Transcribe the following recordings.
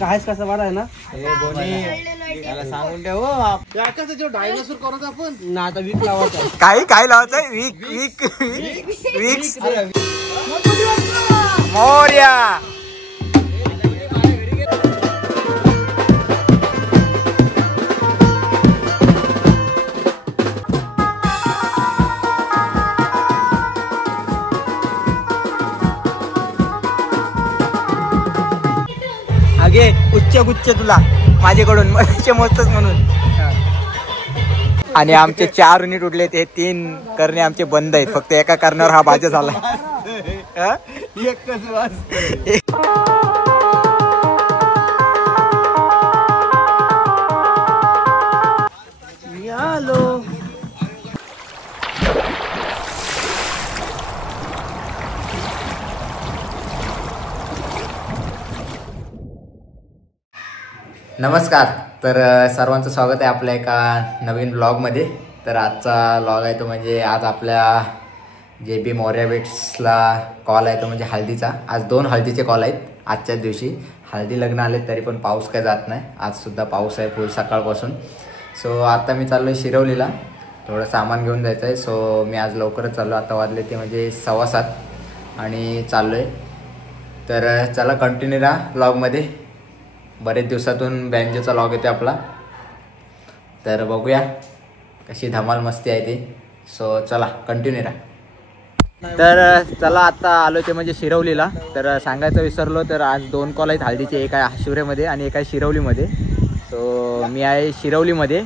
आहेस कसं बरं आहे ना? त्याला सांगून ठेव डायनोसॉर करत आपण ना आता वीक लावायचं. काय लावायचं? वीक मोर्या. अगे उच्च गुच्च तुला माझ्याकडून मस्तच म्हणून. आणि आमचे 4 युनिट उडले, ते 3 करणे आमचे बंद आहेत. फक्त एका कारणावर हा बाजा झाला. नमस्कार. तर सर्वांचं स्वागत आहे आपल्या एका नवीन ब्लॉगमध्ये. तर आजचा ब्लॉग आहे तो म्हणजे आज आपल्या JB मोर्या बेट्सला कॉल आहे तो म्हणजे हळदीचा. आज 2 हळदीचे कॉल आहेत आजच्याच दिवशी. हळदी लग्न आले तरी पण पाऊस काय जात नाही. आजसुद्धा पाऊस आहे फुल सकाळपासून. सो आता मी चाललो आहे शिरवलीला, थोडं सामान घेऊन जायचं आहे. सो मी आज लवकरच चाललो. आता वाजले ते म्हणजे 6:15 आणि चाललो आहे. तर चला कंटिन्यू राहा ब्लॉगमध्ये. बरेच दिवसातून बँजोचा लॉग येतो आपला, तर बघूया कशी धमाल मस्ती आहे ती. सो चला कंटिन्यू राहा. तर चला आता आलो ते म्हणजे शिरवलीला. तर सांगायचं विसरलो, तर आज 2 कॉल आहेत हळदीचे. एक आहे हाशिवरेमध्ये आणि एक आहे शिरवलीमध्ये. सो मी आहे शिरवलीमध्ये.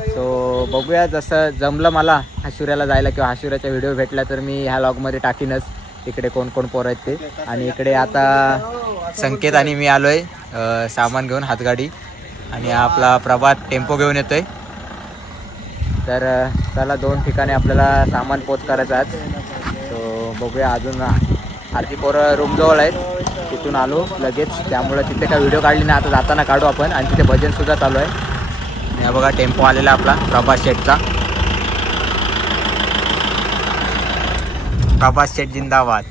सो बघूया जसं जमलं मला हाशिवऱ्याला जायला किंवा हाशिवऱ्याचा व्हिडिओ भेटला तर मी ह्या लॉगमध्ये टाकीनच तिकडे कोण कोण पोरं आहेत ते. आणि इकडे आता संकेत आणि मी आलो आहे सामान घेऊन, हातगाडी. आणि आपला प्रभात टेम्पो घेऊन येतोय. तर चला 2 ठिकाणी आपल्याला सामान पोच करायचं आज. सो बघूया. अजून अर्धी पोरं रूमजवळ आहेत, तिथून आलो लगेच, त्यामुळं तिथे काय व्हिडिओ काढली नाही. आता जाताना काढू आपण. आणि तिथे भजनसुद्धा चालू आहे. आणि बघा टेम्पो आलेला आपला प्रभात शेठचा. प्रभात शेठ जिंदाबाद.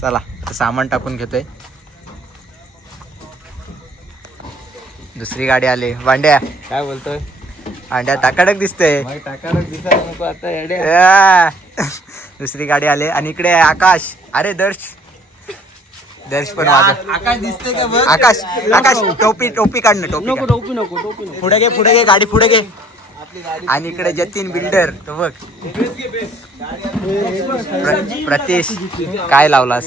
चला आता सामान टाकून घेतोय. दुसरी गाडी आली. भांड्या काय बोलतोय? भांड्या टाकाडक दिसतंय. टाकायला दिसायला नको आता. दुसरी गाडी आली. आणि इकडे आकाश. अरे दर्श पण आकाश दिसतंय का बघ? आकाश टोपी काढणं. टोपी नको. पुढे घे गाडी पुढे घे. आणि इकडे जतीन बिल्डर तो बघ. प्रतीश काय लावलास?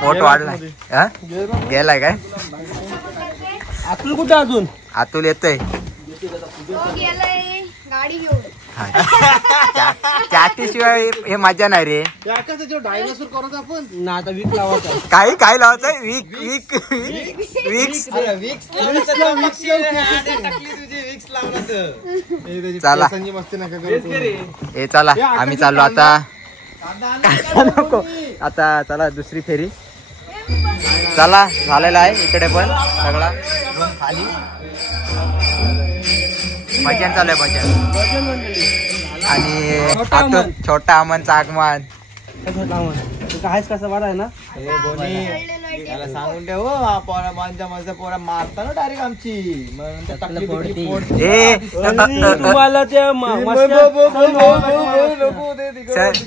पोट वाढलाय. गेलाय काय? अतुल कुठे? अजून अतुल येतोय त्याशिवाय हे मजा नाही रे. डायनोसॉर करत आपण ना आता वीक लावायचं. काय लावायचं? वीक. चला हे चला आम्ही चाललो आता. नको आता चला दुसरी फेरी. चला झालेला आहे इकडे पण सगळा खाली. भजन चालू आहे भजन. आणि छोटा अमनचं आगमन. आहेस कसं बरं आहे ना? त्याला सांगून ठेव पोरा माझ्या पोरा मारता ना डायरेक्ट आमची. तुम्हाला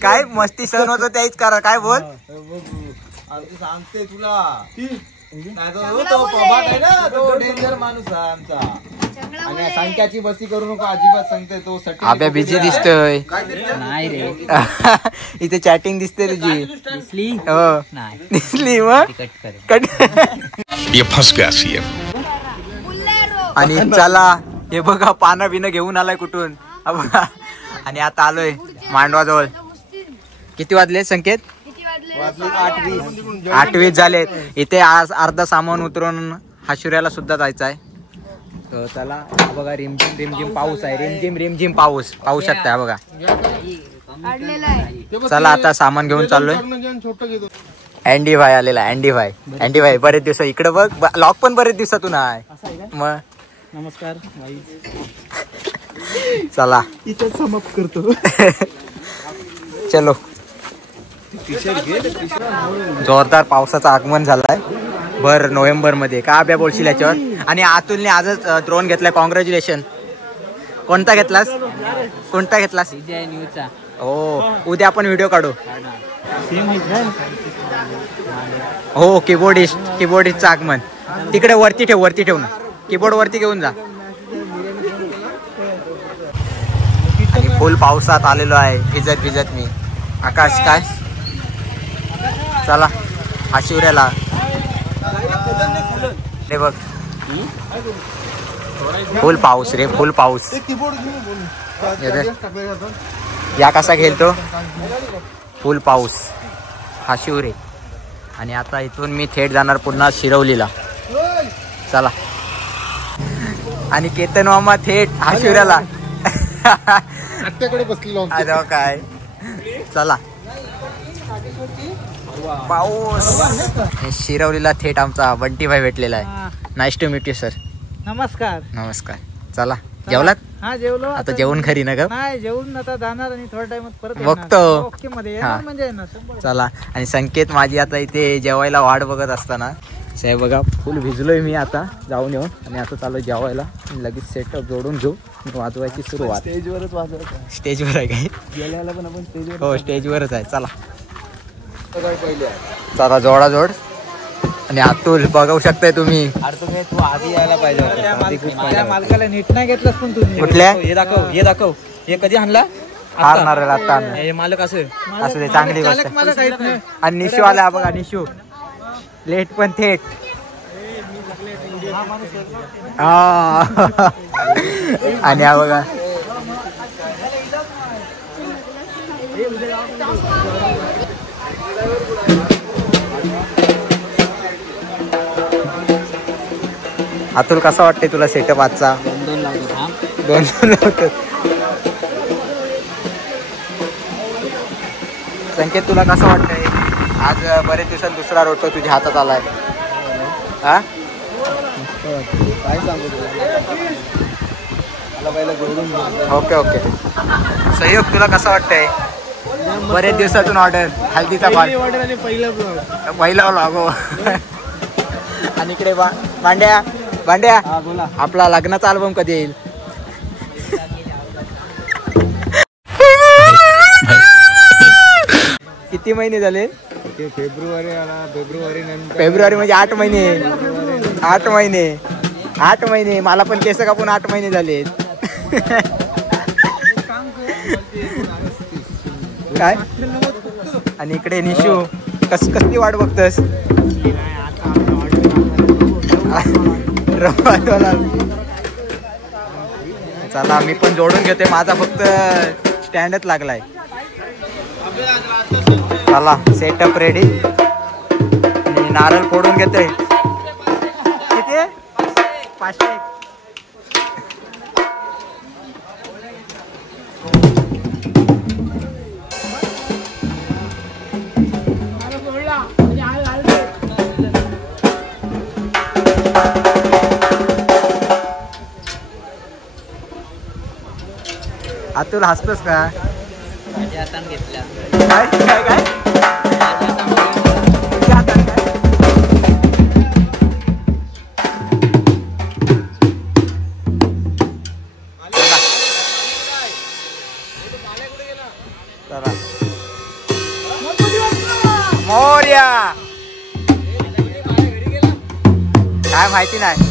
काय मस्ती सहन होतं त्याच करा. काय बोल सांगते तुला. तो प्रभात आहे ना, तो डेंजर माणूस आहे आमचा. आणि संख्याची बस्ती करू नको अजिबात सांगते तो. अबे बिझी दिसतोय. नाही रे इथे चॅटिंग दिसते तुझी. दिसली मग कट. आणि चला हे बघा पानं बिनं घेऊन आलाय कुठून. आणि आता आलोय मांडवाजवळ. किती वाजले संकेत? 8:20 झालेत. इथे आज अर्धा सामान उतरून हाशिवऱ्याला सुद्धा जायचं आहे. तर चला बघा रिमझिम पाऊस आहे. रिमझिम पाऊस पाहू शकता बघा. चला आता सामान घेऊन चाललोय. अँडी भाई आलेला. अँडी भाई बरेच दिवस इकडे बघ. लॉक पण बरेच दिवसातून आहे मग. नमस्कार. चला इथे समाप्त करतो. चलो जोरदार पावसाचं आगमन झालंय भर नोव्हेंबर मध्ये. का अभ्या बोलशील याच्यावर? आणि अतुलने आजच ड्रोन घेतलाय. कॉंग्रॅच्युलेशन. कोणता घेतलास? कोणता घेतलास? न्यूजचा. हो, उद्या आपण व्हिडिओ काढू. हो, कीबोर्डिस्टचं आगमन. तिकडे वरती ठेव ना. कीबोर्ड वरती घेऊन जा. आणि फुल पावसात आलेलो आहे भिजत मी. आकाश काय चला हा शिवऱ्याला हे बघ. फुल पाऊस रे, फुल पाऊस. या कसा खेळतो? फुल पाऊस. हा शिवरे. आणि आता इथून मी थेट जाणार पुन्हा शिरवलीला. चला. आणि केतन मामा थेट हा शिवऱ्याला बसलेलो काय. चला. पाऊस. शिरवलीला थेट आमचा बंटी भाई भेटलेला आहे. Nice to meet you sir. नमस्कार. चला, जेवलात? हा जेवलो. आता जेवण घरी ना ग? नाही, जेवून आता जाणार आणि थोड्या टाइमात परत बघतो. ओके मध्ये येणार म्हणजे येणार. चला. आणि संकेत माझी आता इथे जेवायला वाट बघत असताना साहेब बघा फुल भिजलोय मी आता जाऊन येऊन. आणि आता चालू जेवायला. लगेच सेटअप जोडून घेऊ. वाजवायची सुरुवात. स्टेजवरच वाजवायचं. स्टेजवर आहे काय? गेल्याला पण आपण स्टेजवर. हो, स्टेजवरच आहे. चला चला जोडाजोड. आणि अतुल बघू शकताय तुम्ही. अरे तू आधी यायला पाहिजे. मालकाला नीट नाही घेतलंस पण तुम्ही. कुठल्या? हे दाखव. हे कधी आणला? हारणार आता. हे मालक असं असू दे, चांगली गोष्ट आहे. मला काहीच नाही. आणि निशू आला बघा. निशू लेट पण थेट. आणि हा बघा अतुल कसा वाटते तुला सेटअप आजचा? दोन लावतो. संकेत तुला कसं वाटतंय आज? बरेच दिवसात दुसरा रोटो तुझ्या हातात आलाय. हा काय सांगू तुला? ओके. सहयोग तुला कसं वाटतंय? बरेच दिवसातून ऑर्डर हल्दीचा ऑर्डर आणि पहिला व्लॉग. आणि इकडे भांड्या बोला. आपला लग्नाचा अल्बम कधी येईल? किती महिने झाले? फेब्रुवारी आला. फेब्रुवारी नंतर फेब्रुवारी म्हणजे 8 महिने. मला पण केस कापून 8 महिने झाले. काय? आणि इकडे निशू कसली वाट बघतस? चला मी पण जोडून घेते. माझा फक्त स्टँडच लागलाय. चला सेटअप रेडी. आणि नारळ फोडून घेते. किती? 500. अतुल हसतोस का? माझ्या हाताने घेतल्या. काय काय काय? तुझ्या हाताने काय? चला. मोरया. काय माहिती नाही.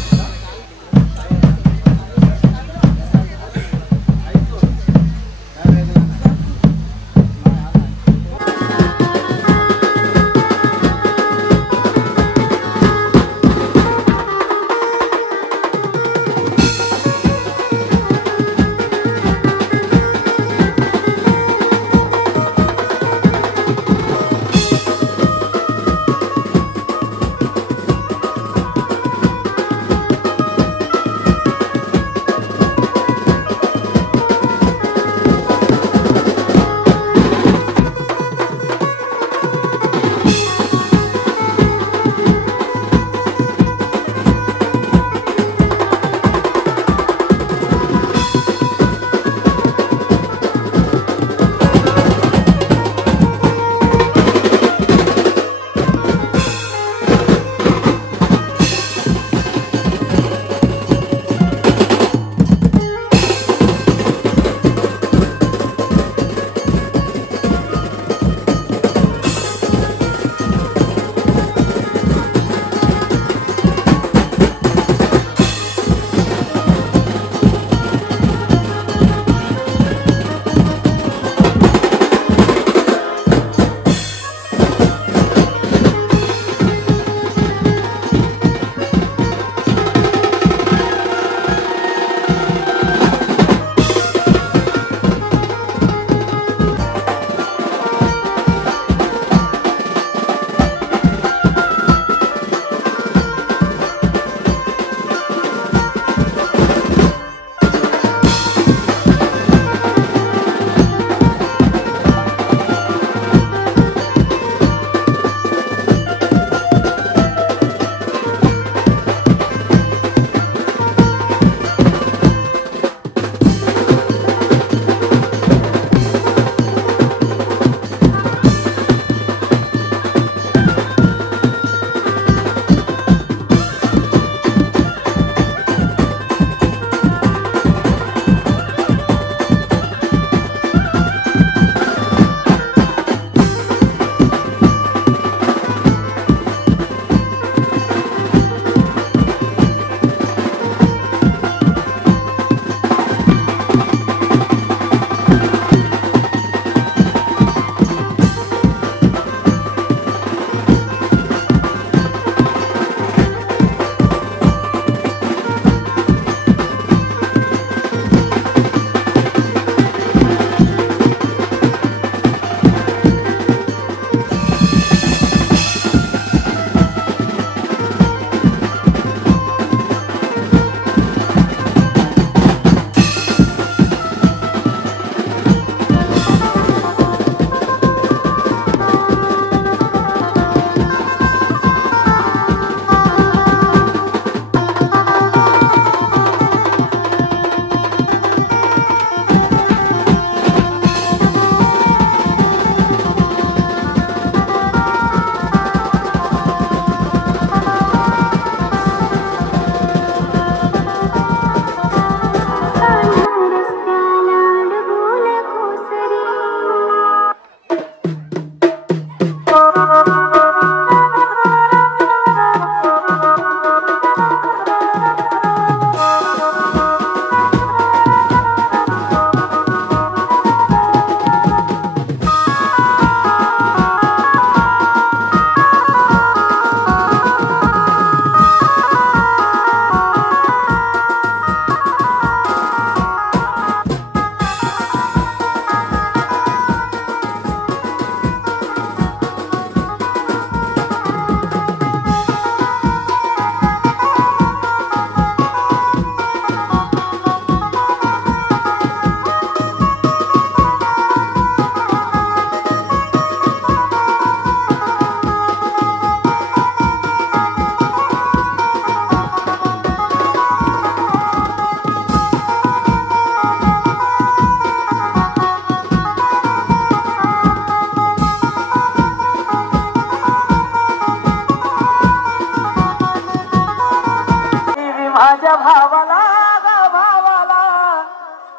माझ्या भावाला ग भावाला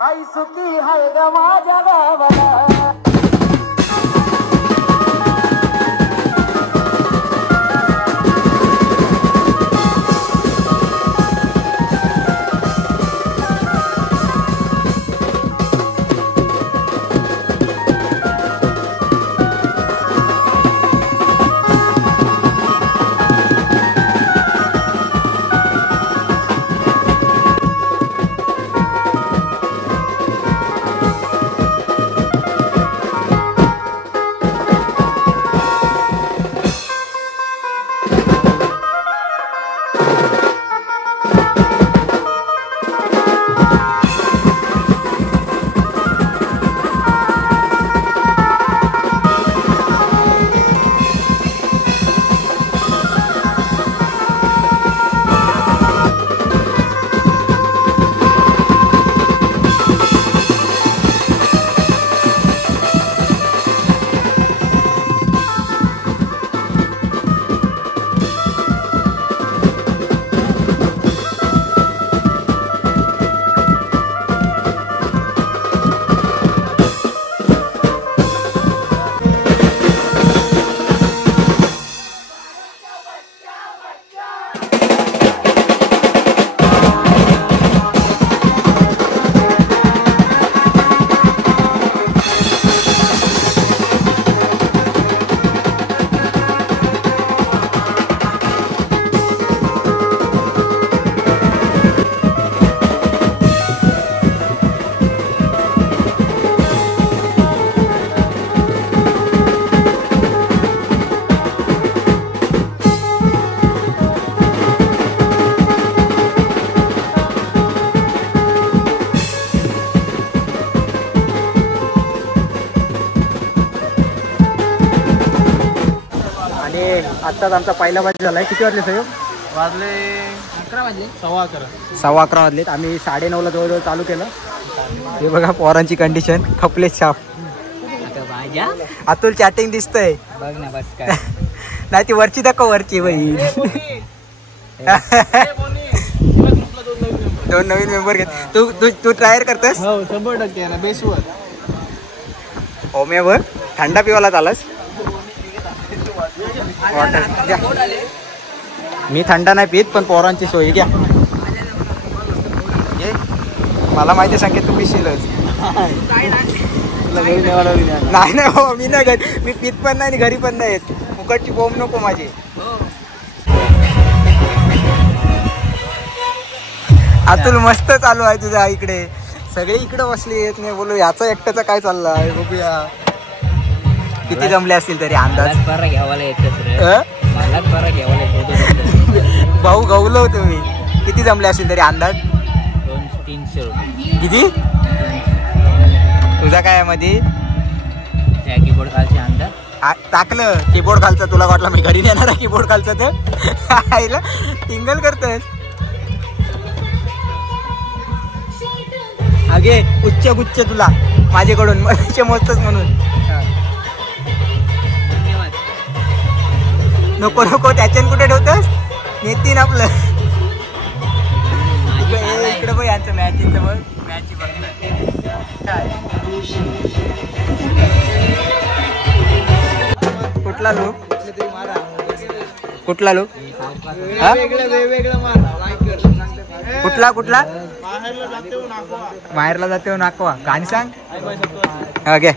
आई सुखी हाय ग माझ्या गावाला. आत्ताच आमचा पहिला मॅच झालाय. किती वाजले सगळं? वाजले 11 वाजले. 11:15 वाजलेत. आम्ही 9:30ला जवळजवळ चालू केलं. हे बघा पोरांची कंडिशन, खपले छाप. अतुल चॅटिंग दिसतंय बघ ना बस काय. नाही ती वरची दाखव, वरची बाई. 2 नवीन मेंबर घेत. तू ट्रायर करतोस? हो 100% ना बेसवर. ओम्यावर थंडा पिवायला चालस. मी थंडा नाही पित, पण पोरांची सोय घ्या. मला माहिती सांगेल तू पिशीलच. नाही नाही हो, मी नाही घरी, मी पित पण नाही घरी पण नाही येत. फुकटची बोंब नको माझी. अतुल मस्त चालू आहे तुझ्या इकडे. सगळे इकडे बसले येत नाही. बोलू याचा एकट्याचा काय चाललाय बघूया. किती जमले असतील तरी अंदाज? बरं घ्यावाला येत मलाच बरं घ्यावाला. भाऊ गवलो होतो मी. किती जमले असतील तरी अंदाज? 200-300 रुपये. किती तुझा काय मध्ये? कीबोर्ड खालचे अंदाज टाकलं कीबोर्ड खालचं. तुला वाटलं मी घरी नेणार आहे कीबोर्ड खालचं तर आईला टिंगल करतोय. अगे उच्च गुच्च तुला माझ्याकडून मोजतच म्हणून. नको नको त्याच्यान कुठे ठेवतोस? नेतीन आपलं. इकडे बघ यांचं मॅचीचं बघ. मॅची बघ कुठला लोक कुठला लोक कुठला कुठला माहेरला जाते नाकवा. गाणी सांग. ओके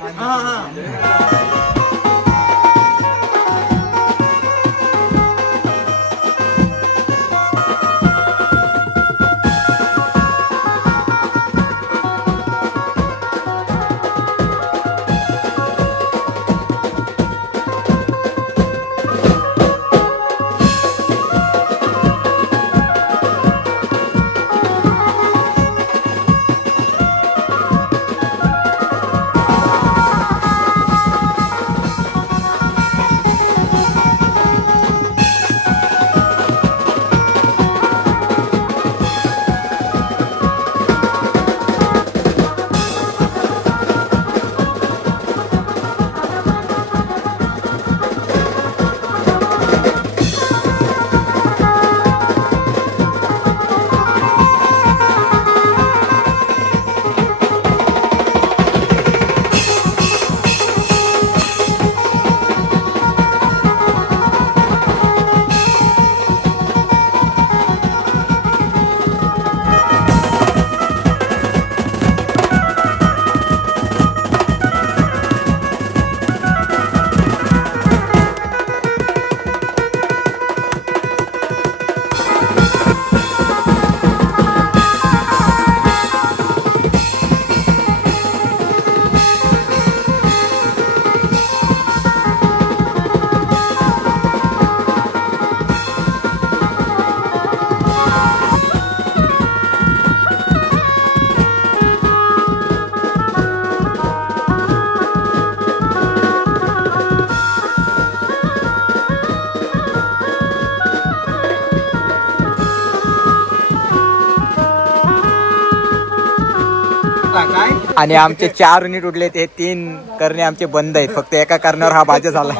काय आणि आमचे 4 युनिट उडले ते 3 करणे आमचे बंद आहेत. फक्त एका करण्यावर हा बाजा झाला.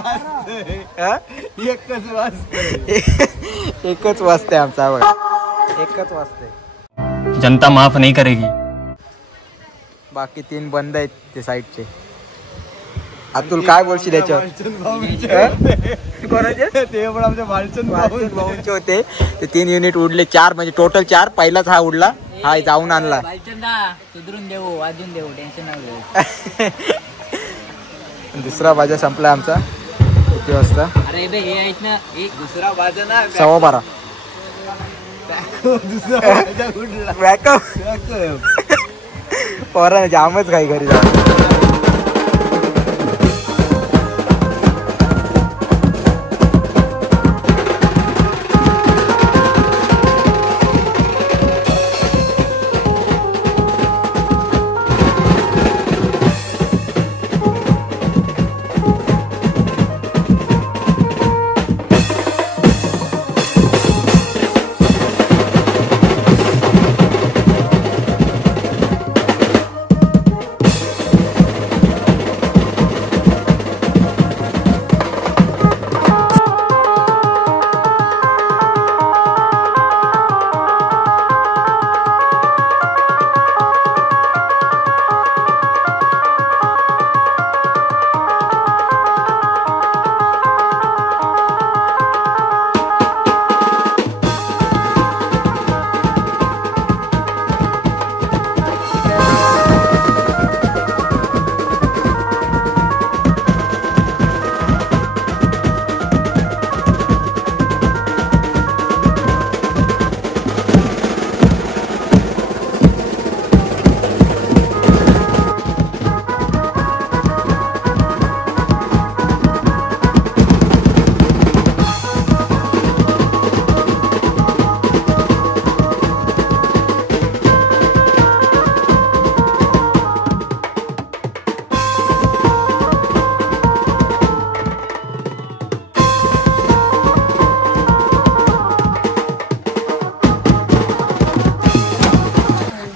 एकच वाजतंय. एकच वाजतंय आमचा बघा. एकच वाजतंय. जनता माफ नहीं करेगी. बाकी 3 बंद आहेत ते साईडचे. अतुल काय बोलशील त्याच्यावर? ते पण आमच्या भाऊंचे होते ते 3 युनिट उडले. 4 म्हणजे टोटल 4. पहिलाच हा उडला. हा जाऊन आणला. सुधरून देऊ वाजून देऊ टेन्शन नाही. दुसरा बाजा संपला आमचा. किती वाजता? अरे बे हे आहेत ना एक दुसरा बाजा ना 12:15. बॅकअप पोरा जामच काही घरी जाऊ.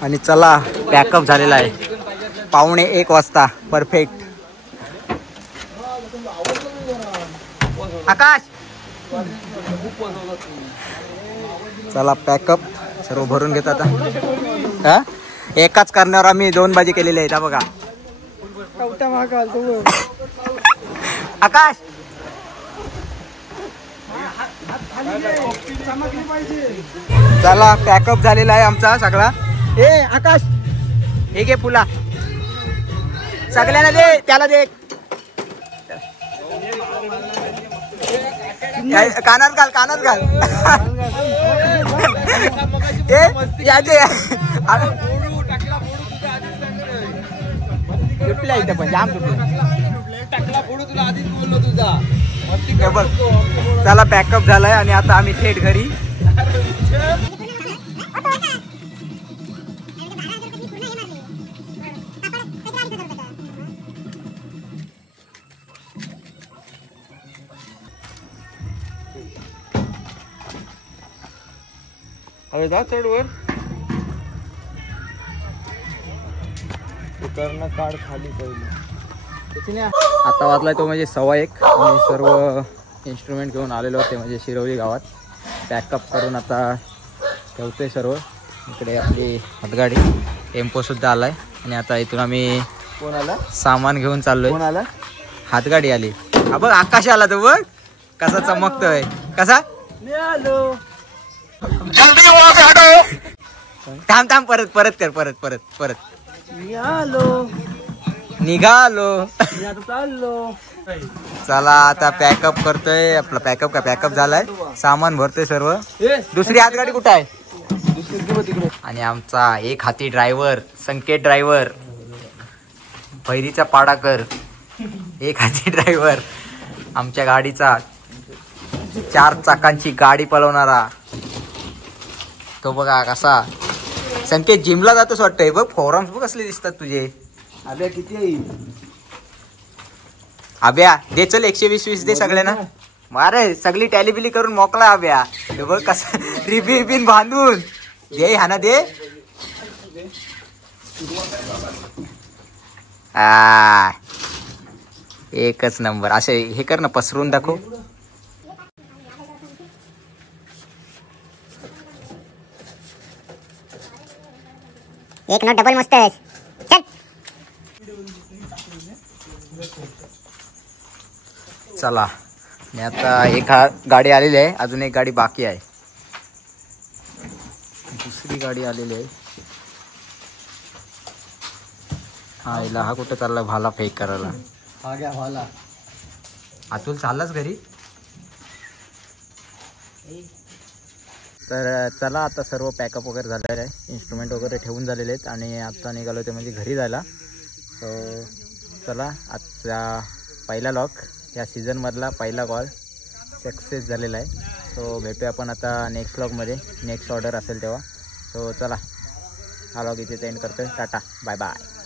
आणि चला पॅकअप झालेला आहे. 12:45 वाजता परफेक्ट. आकाश चला पॅकअप सर्व भरून घेत आता. हा एकाच करण्यावर आम्ही 2 बाजी केलेले आहेत. बघा आकाश चला पॅकअप झालेला आहे आमचा सगळा. ए आकाश हे घे फुला सगळ्यांना दे. त्याला दे कानात घाल कानात घाल. या दे तुटल्या इथं पण जाम तुटला बघ. चला पॅकअप झालाय आणि आता आम्ही थेट घरी. अरे जा चढ वर करणं काढ खाली पहिले. आता वाजलाय तो म्हणजे 1:15 आणि सर्व इन्स्ट्रुमेंट घेऊन आलेलो होते म्हणजे शिरवली गावात. पॅकअप करून आता ठेवतोय सर्व. इकडे आपली हातगाडी टेम्पो सुद्धा आलाय आणि आता इथून आम्ही कोणाला सामान घेऊन चाललोय. कोणाला हातगाडी आली. हा बघ आकाश आला तो बघ कसा चमकतोय. कसा थांब थांब परत परत कर परत परत परत निघालो. चला आता पॅकअप करतोय. आपला पॅकअप का पॅकअप झालाय. सामान भरतोय सर्व. दुसरी हातगाडी कुठं आहे? आणि आमचा एक हाती ड्रायव्हर संकेत ड्रायव्हर भैरीचा पाडाकर. एक हाती ड्रायव्हर आमच्या गाडीचा 4 चाकांची गाडी पळवणारा तो बघा कसा. संकेत जिमला जातोस वाटतंय बघ. फॉर्म्स बघ कसले दिसतात तुझे. अबे किती येईल? आब्या दे चल 120 दे सगळ्यांना. मारे सगळी टॅलीबिली करून मोकला आब्या. हे बघ कसा रिबिन बांधून दे. हा ना दे एकच नंबर. असे हे कर ना, पसरून दाखव. एक नोट डबल मस्त आहे. चल चला. आणि आता एक गाडी आलेली आहे, अजून एक गाडी बाकी आहे. दुसरी गाडी आलेली आहे. हा कुठं चालला भाला फेक करायला. हा घ्या भाला. अतुल चाललाच घरी. तर चला, आता सर्व पॅकअप वगैरे झालेलं आहे, इन्स्ट्रुमेंट वगैरे ठेवून झालेले आहेत आणि आत्ता निघालो ते म्हणजे घरी जायला. सो चला, आजचा पहिला लॉक, या सीझनमधला पहिला कॉल सक्सेस झालेला आहे. सो भेटूया आपण आता नेक्स्ट व्लॉगमध्ये, नेक्स्ट ऑर्डर असेल तेव्हा. सो चला, हा व्लॉग इथे एंड करतोय. Tata, bye bye.